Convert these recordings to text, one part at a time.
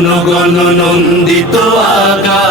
জনগণ নন্দিত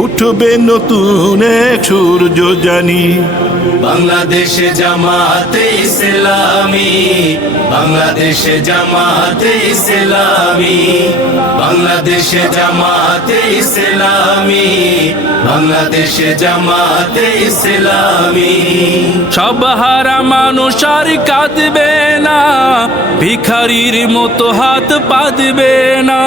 উঠবে নতুন এক সূর্য জানি। বাংলাদেশে জামাতে ইসলামী বাংলাদেশে জামাতে ইসলামী বাংলাদেশে জামাতে ইসলামী বাংলাদেশে জামাতে ইসলামী। সব হারা মানুষ আর কাঁদবে না ভিখারির মতো হাত পাতবে না।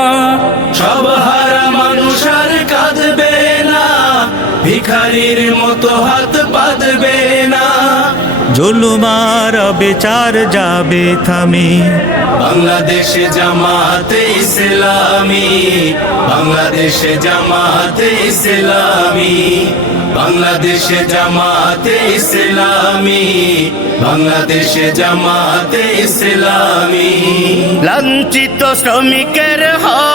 ভিখারির মতো হাত পাতবে না। জুলুমার বিচার যাবে থামি। বাংলাদেশে জামাতে ইসলামী বাংলাদেশে জামাতে ইসলামী বাংলাদেশে জামাতে ইসলামী বাংলাদেশে জামাতে ইসলামী। লাঞ্ছিত শ্রমিকের হবে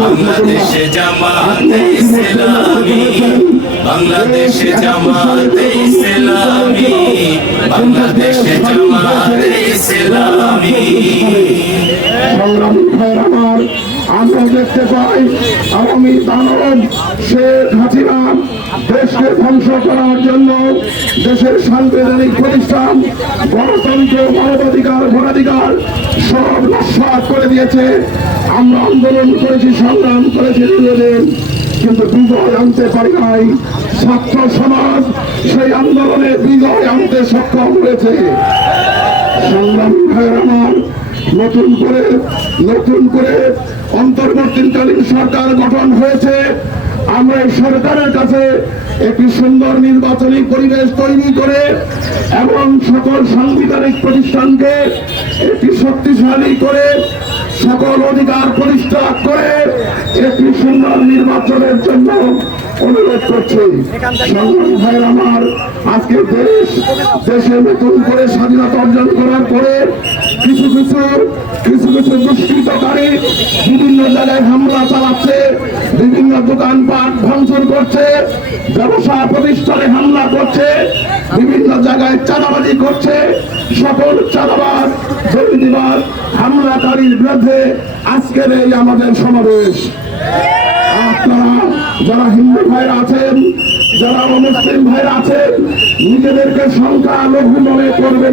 বাংলাদেশে জামাতে ইসলামী, বাংলাদেশে জামাতে ইসলামী, বাংলাদেশে জামাতে ইসলামী। আমার দেখতে পাই আওয়ামী দানব শেখ হাসিনা দেশকে ধ্বংস করার জন্য দেশের সাংবিধানিক প্রতিষ্ঠান, গণতন্ত্র, মানবাধিকার, ভোটাধিকার সব নস্বাত করে দিয়েছে। আমরা আন্দোলন করেছি, সংগ্রাম করেছি দুজনের কিন্তু বিজয় আনতে পারি নাই। ছাত্র সমাজ সেই আন্দোলনে বিজয় আনতে সক্ষম হয়েছে। সংগ্রামী ভাইয়ের আমার, নতুন করে নতুন করে অন্তর্বর্তীকালীন সরকার গঠন হয়েছে। আমরা এই সরকারের কাছে একটি সুন্দর নির্বাচনী পরিবেশ তৈরি করে এবং সকল সাংবিধানিক প্রতিষ্ঠানকে একটি শক্তিশালী করে সকল অধিকার প্রতিষ্ঠা করে একটি সুন্দর নির্বাচনের জন্য অনুরোধ করছি। ভাইয়ের আমার, আজকে দেশ, দেশে নতুন করে স্বাধীনতা অর্জন করার পরে কিছু কিছু কিছু কিছু দুষ্কৃতকারী বিভিন্ন জায়গায় হামলা চালাচ্ছে, বিভিন্ন দোকানপাট ভাঙচুর করছে, ব্যবসা প্রতিষ্ঠানে হামলা করছে, বিভিন্ন জায়গায় চাঁদাবাজি করছে, সকল চাঁদাবাদ দুর্নীতিবাদ হামলাকারীর বিরুদ্ধে আজকের এই আমাদের সমাবেশ। আপনারা যারা হিন্দু ভাইরা আছেন, যারা মুসলিম ভাইরা আছেন, নিজেদেরকে সংখ্যা লঘু মনে করবেন।